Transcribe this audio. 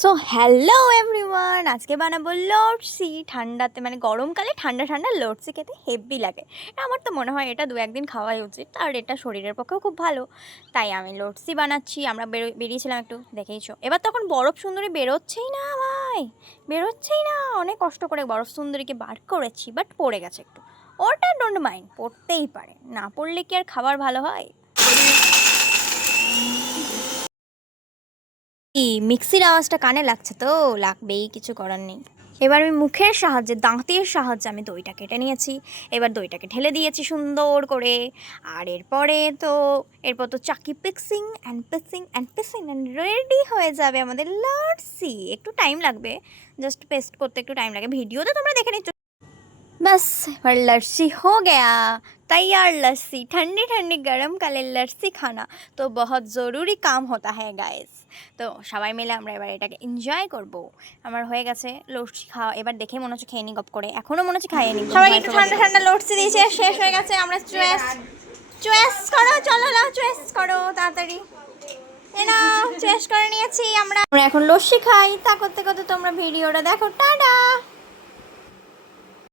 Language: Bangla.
সো হ্যালো এভরিওয়ান, আজকে বানাবো লস্যি। ঠান্ডাতে মানে গরমকালে ঠান্ডা ঠান্ডা লস্যি খেতে হেভি লাগে। আমার তো মনে হয় এটা 2-1 দিন খাওয়াই উচিত, আর এটা শরীরের পক্ষেও খুব ভালো। তাই আমি লস্যি বানাচ্ছি। আমরা বেরিয়েছিলাম একটু, দেখেইছো। এবার তখন বরফ সুন্দরী বেরোচ্ছেই না ভাই, বেরোচ্ছেই না। অনেক কষ্ট করে বরফ সুন্দরীকে বার করেছি, বাট পড়ে গেছে একটু। ওটা ডোন্ট মাইন্ড, পড়তেই পারে, না পড়লে কি আর খাবার ভালো হয়? মিক্সির আওয়াজটা কানে লাগছে তো, লাগবেই, কিছু করার নেই। এবার আমি মুখের সাহায্যে, দাঁতের সাহায্যে আমি দইটা কেটে নিয়েছি। এবার দইটাকে ঢেলে দিয়েছি সুন্দর করে। আর এরপর তো চাকি পিক্সিং অ্যান্ড পিসিং অ্যান্ড পিসিং অ্যান্ড রেডি হয়ে যাবে আমাদের লস্যি। একটু টাইম লাগবে, জাস্ট পেস্ট করতে একটু টাইম লাগে। ভিডিওতে তোমরা দেখে নিচ্ছ। बस और लस्सी हो गया तैयार। लस्सी ठंडी ठंडी गरम काले लस्सी खाना तो बहुत ज़रूरी काम होता है गाइस। তো সবাই মিলে আমরা এবার এটাকে এনজয় করব। আমার হয়ে গেছে লস্যি খাওয়া, এবার দেখে মনে হচ্ছে খেয়ে নি গপ করে, এখনও মনে হচ্ছে খাইয়ে নি। সবাই একটু ঠান্ডা ঠান্ডা লস্যি দিয়েছে, শেষ হয়ে গেছে। আমরা চয়েস চয়েস করো, চলো না চয়েস করো তাড়াতাড়ি। না, চয়েস করে নিয়েছি আমরা এখন লস্যি খাই। তা করতে করতে তোমরা ভিডিওটা দেখো। টাটা।